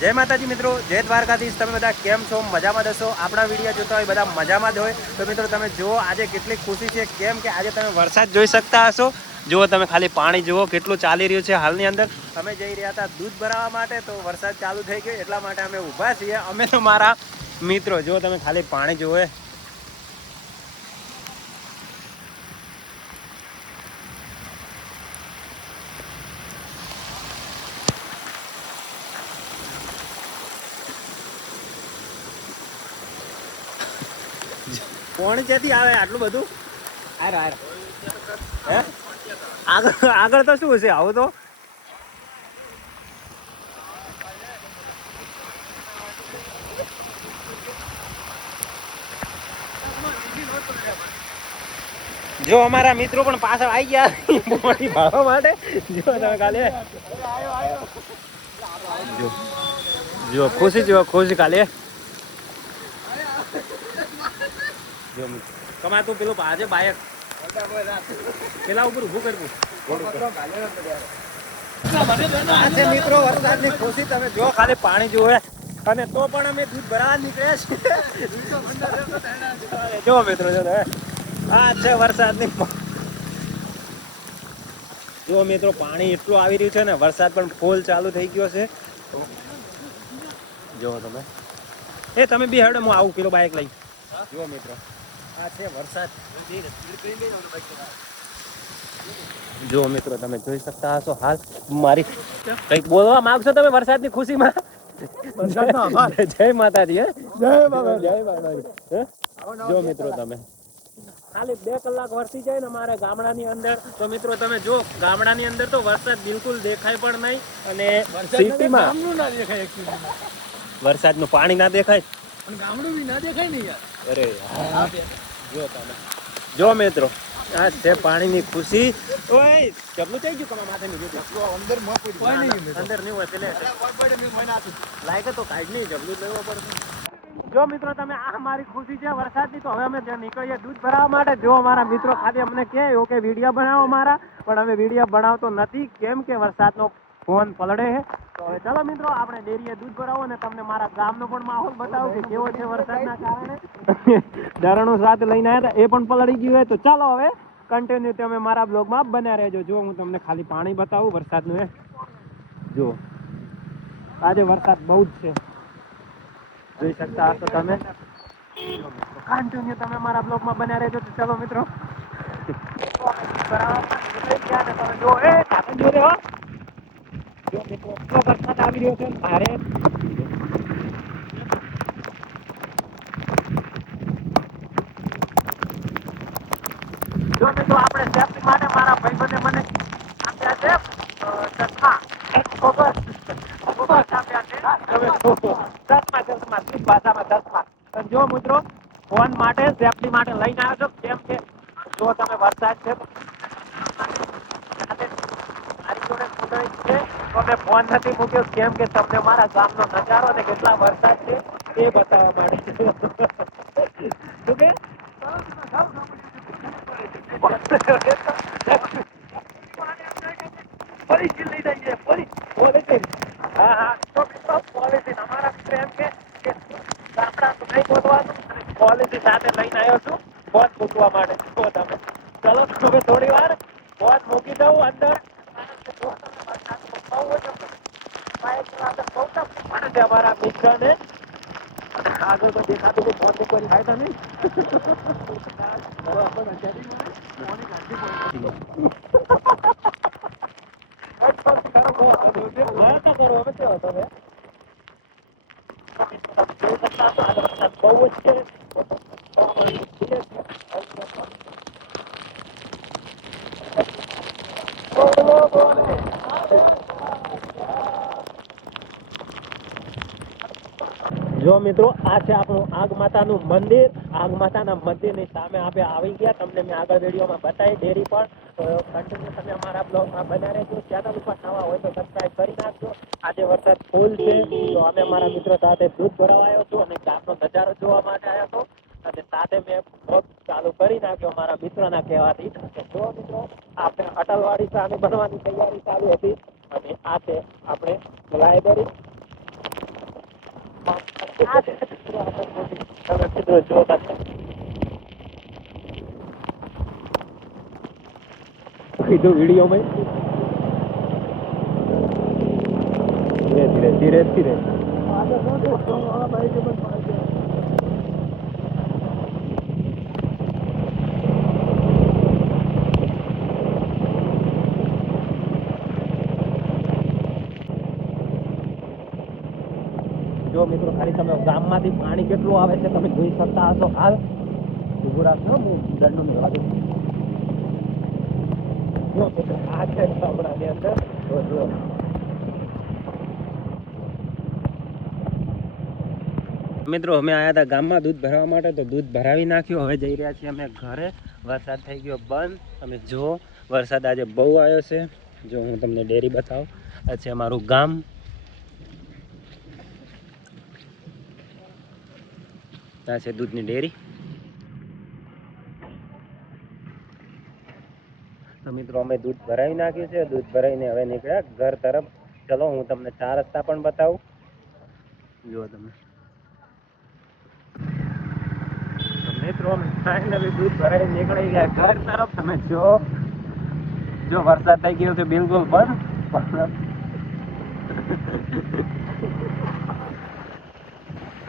જય માતાજી મિત્રો, જય દ્વારકાધીશ। તમે બધા કેમ છો? મજામાં દશો? આપણા વિડીયો જોતા હોય બધા મજામાં જ હોય તો મિત્રો તમે જુઓ આજે કેટલી ખુશી છે, કેમ કે આજે તમે વરસાદ જોઈ શકતા હશો। જુઓ તમે ખાલી પાણી જુઓ કેટલું ચાલી રહ્યું છે હાલની અંદર। અમે જઈ રહ્યા હતા દૂધ ભરાવવા માટે, તો વરસાદ ચાલુ થઈ ગયો એટલા માટે અમે ઊભા છીએ। અમે તો મારા મિત્રો જુઓ તમે ખાલી પાણી જુઓ। કોણ ક્યાંથી આવે આટલું બધું? હે આગળ આગળ તો શું હશે આવું તો? જો અમારા મિત્રો પણ પાછળ આવી ગયા પાણી ભાળવા માટે। જો તમે કાલે જો ખુશી જો ખુશી કાલે જો કમા તું પેલું આજે બાયક પેલા ઉપર ઊભું કરવું મિત્રો। વરસાદની ખુશી તમે જો ખાલી પાણી જોવે, અને તો પણ અમે દૂધ ભરાવા નીકળ્યા છીએ। જો મિત્રો જો આ છે વરસાદની। જો મિત્રો પાણી એટલું આવી રહ્યું છે ને, વરસાદ પણ ફૂલ ચાલુ થઈ ગયો છે। જો તમે તમે બી હેડો, હું આવું પેલો બાઇક લઈ। જો મિત્રો આ છે વરસાદ। જો મિત્રો તમે જોઈ શકતા હશો હાલ મારી કઈક બોલવા માંગશો તમે વરસાદની ખુશીમાં? જય માતાજી। જય માતાજી। જો મિત્રો તમે ખાલી 2 કલાક વરસી જાય ને મારા ગામડાની અંદર, તો મિત્રો તમે જો ગામડાની અંદર તો વરસાદ બિલકુલ દેખાય પણ નહીં, અને સિટીમાં વરસાદનું પાણી ના દેખાય, ગામડું બી ના દેખાય ને યાર। અરે જો તમે જો મિત્રો આ છે પાણીની ખુશી। ઓય જબલું થઈ ગયું કમા માથે ની અંદર અંદર નહીં હોય પેલે લાયક તો કાઢ નહીં જબલું લેવો પડશે। જો મિત્રો તમે આ મારી ખુશી છે વરસાદની, તો હવે અમે નીકળીએ દૂધ ભરાવવા માટે। જો અમારા મિત્રો ખાલી અમને કહે કે વિડીયો બનાવો મારા, પણ અમે વિડીયો બનાવતો નથી, કેમ કે વરસાદનો ફોન પલળે છે। તો હવે ચાલો મિત્રો આપણે ડેરીએ દૂધ ભરાવો અને તમને મારા ગામનો પણ માહોલ બતાવો કે કેવો છે વરસાદના કારણે। ધરણો સાથે લઈને આવ્યા હતા, એ પણ પલળી ગયું હોય। તો ચાલો હવે કન્ટિન્યુ તમે મારા બ્લોગમાં બન્યા રહેજો। જો હું તમને ખાલી પાણી બતાવું વરસાદનું। જો આજે વરસાદ બહુ જ છે, જોઈ શકતા હશો તમે। કન્ટિન્યુ તમે મારા બ્લોગમાં બન્યા રહેજો। તો ચાલો મિત્રો વરસાદ આવી રહ્યો છે ભારે। જો મિત્રો આપણે સેફટી માટે મારા ભાઈબંધે મને આપ્યા છે ચશ્મા। જો મિત્રો ફોન માટે સેફટી માટે લઈને આવ્યો છો, કેમ કે જો તમે વરસાદ છે મારી જોડે કુદરત છે, તો મેં ફોન નથી મૂક્યો, કેમ કે તમને મારા ગામનો નજારો ને કેટલા વરસાદ છે એ બતાવવા માટે। શું કે પોલીસીન લઈ જઈએ, પોલીસીન। હા હા તો મિત્રો પોલીસીન અમારા મિત્ર એમ કે ગામડા નહીં બોલવાનું, અને પોલીસી સાથે લઈને આવ્યો છું ફોન મૂકવા માટે। જો તમે ચલો તમે થોડી વાર ફોન મૂકી દઉં અંદર। અમારા મિત્રને આગળ તો દેખાતું ફોન મૂકવાની ફાયદા નહીં। બહુ જ છે। જો મિત્રો આ છે આપણું આગ માતાનું મંદિર। આગ માતાના મંદિરની સામે આપણે આવી ગયા, તમને મેં આગળ વિડીયોમાં બતાવી ડેરી પણ। તો કન્ટિન્યુ તમે અમારા બ્લોગમાં બન્યા રહેજો। ચેનલ ઉપર નવા હોય તો સબસ્ક્રાઇબ કરી નાખજો। આજે વરસાદ ફૂલ છે, તો અમે અમારા મિત્રો સાથે દૂધ ભરાવા આવ્યો છું, અને ગામનો નજારો જોવા માટે આવ્યો હતો, અને સાથે મેં બ્લોગ ચાલુ કરી નાખ્યો મારા મિત્રોના કહેવાથી। જો મિત્રો આપણે અટલવાડી સામે બનવાની તૈયારી ચાલુ હતી, અને આ છે આપણે લાઇબ્રેરી। કીધું વિડીયો ભાઈ ધીરે ધીરે ધીરે ધીરે જો મિત્રો ખાલી તમે ગામમાંથી પાણી કેટલું આવે છે તમે જોઈ શકતા હશો હાલ ગુજરાત નો દંડનું લાગે આ છે ગામડાની અંદર જો મિત્રો અમે આવ્યા હતા ગામમાં દૂધ ભરવા માટે તો દૂધ ભરાવી નાખ્યું હવે જઈ રહ્યા છીએ અમે ઘરે વરસાદ થઈ ગયો બંધ તમે જુઓ વરસાદ આજે બહુ આવ્યો છે જો હું તમને ડેરી બતાવું આ છે અમારું ગામ આ છે દૂધની ડેરી તો મિત્રો અમે દૂધ ભરાવી નાખ્યું છે દૂધ ભરાઈને હવે નીકળ્યા ઘર તરફ ચલો હું તમને 4 રસ્તા પણ બતાવું જુઓ તમે મિત્રો અમે ફાઇનલી દૂધ ભરાઈને નીકળી ગયા ઘર તરફ તમે જો વરસાદ થઈ ગયો છે બિલકુલ બંધ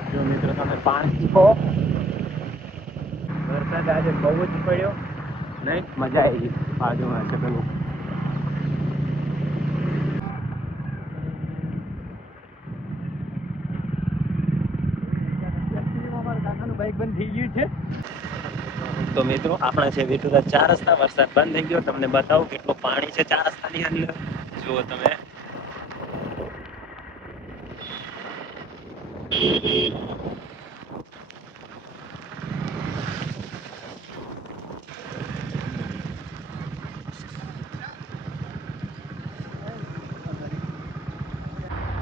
જો મિત્રો તમે પાણી પીવો વરસાદ આજે બહુ જ પડ્યો નહીં મજા આવી ગઈ બાજુમાં છે પેલું બાઈક બંધ થઈ ગયું છે તો મિત્રો આપણા છે વિટુરા 4 રસ્તા વરસાદ બંધ થઈ ગયો તમને બતાવું કેટલું પાણી છે 4 રસ્તાની અંદર જુઓ તમે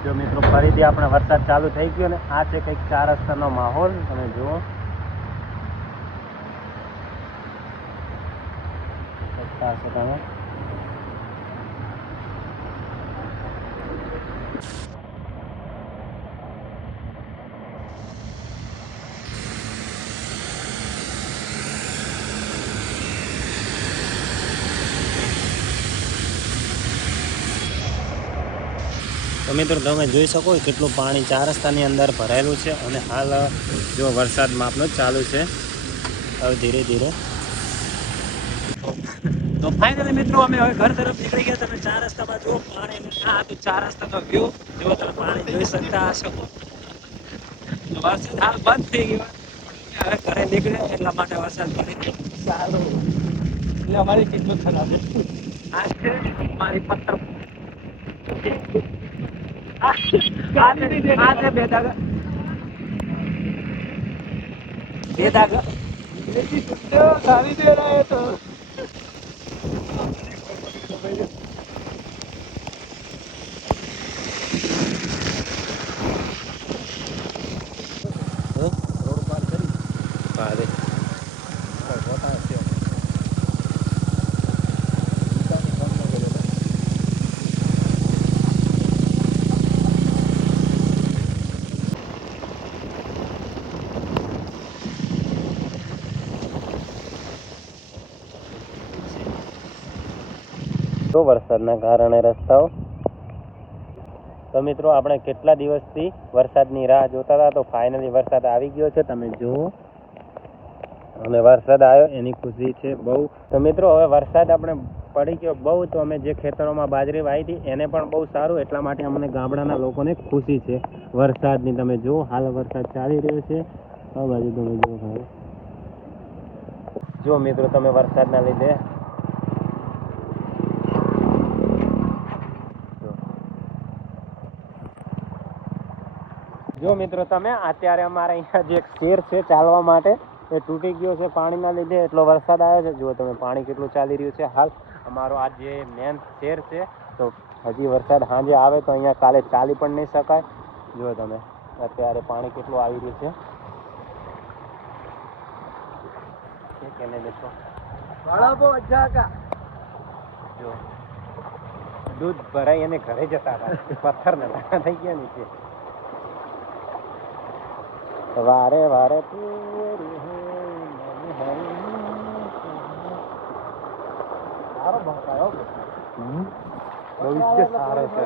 જો મિત્રો ફરીથી આપણે વરસાદ ચાલુ થઈ ગયો ને આ છે કંઈક 4 રસ્તાનો માહોલ તમે જુઓ તમે તો મિત્રો તમે જોઈ શકો કેટલું પાણી 4 રસ્તાની અંદર ભરાયેલું છે અને હાલ જો વરસાદ માપનો ચાલુ છે હવે ધીરે ધીરે તો ફાઇનલી મિત્રો અમે હવે ઘર તરફ નીકળી ગયા તમે 4 રસ્તામાં જો પાણી આ તો 4 રસ્તાનો વ્યૂ જો તમે પાણી જોઈ શકતા હશો વરસાદ હાલ બંધ થઈ ગયો હવે ઘરે નીકળે એટલા માટે વરસાદ પડી સારું એટલે અમારી કેટલું ખરાબ છે આ છે મારી પત્તર बेदागा दे रहा है तो रोड पार करी अरे होता है તો વરસાદના કારણે રસ્તાઓ તો મિત્રો આપણે કેટલા દિવસથી વરસાદની રાહ જોતા હતા તો ફાઇનલી વરસાદ આવી ગયો છે તમે જુઓ અને વરસાદ આવ્યો એની ખુશી છે બહુ તો મિત્રો હવે વરસાદ આપણે પડી ગયો બહુ તો અમે જે ખેતરોમાં બાજરી વાવી હતી એને પણ બહુ સારું એટલા માટે અમને ગામડાના લોકોને ખુશી છે વરસાદની તમે જુઓ હાલ વરસાદ ચાલી રહ્યો છે આ બાજુ તમે જો મિત્રો તમે વરસાદના લીધે જો મિત્રો તમે અત્યારે અમારે અહીંયા જે એક શેર છે ચાલવા માટે એ તૂટી ગયો છે પાણીના લીધે એટલો વરસાદ આવ્યો છે જો તમે પાણી કેટલું ચાલી રહ્યું છે હાલ અમારો આ જે મેન શેર છે તો હજી વરસાદ સાંજે આવે તો અહીંયા કાલે ચાલી પણ નહીં શકાય જો તમે અત્યારે પાણી કેટલું આવી રહ્યું છે કેને દેખો જો દૂધ ભરાઈ અને ઘરે જતા હતા પથ્થર નતા થઈ ગયા નીચે વારે વારે સારો ભંકાયો ભવિષ્ય સારો છે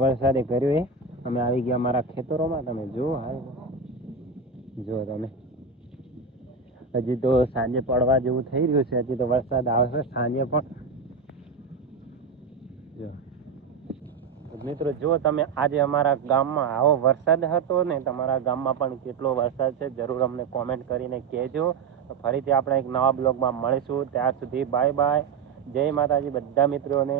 વરસાદે કર્યું અમે આવી ગયા અમારા ખેતરોમાં. તમે જુઓ હાલ જો તમે હજી તો સાંજે પડવા જેવું થઈ રહ્યું છે. હજી તો વરસાદ આવશે સાંજે પણ. જો મિત્રો જો તમે આજે અમારા ગામમાં આવો વરસાદ હતો ને, તમારા ગામમાં પણ કેટલો વરસાદ છે જરૂર અમને કોમેન્ટ કરીને કહેજો. ફરીથી આપણે એક નવા બ્લોગમાં મળીશું. ત્યાર સુધી બાય બાય, જય માતાજી બધા મિત્રોને.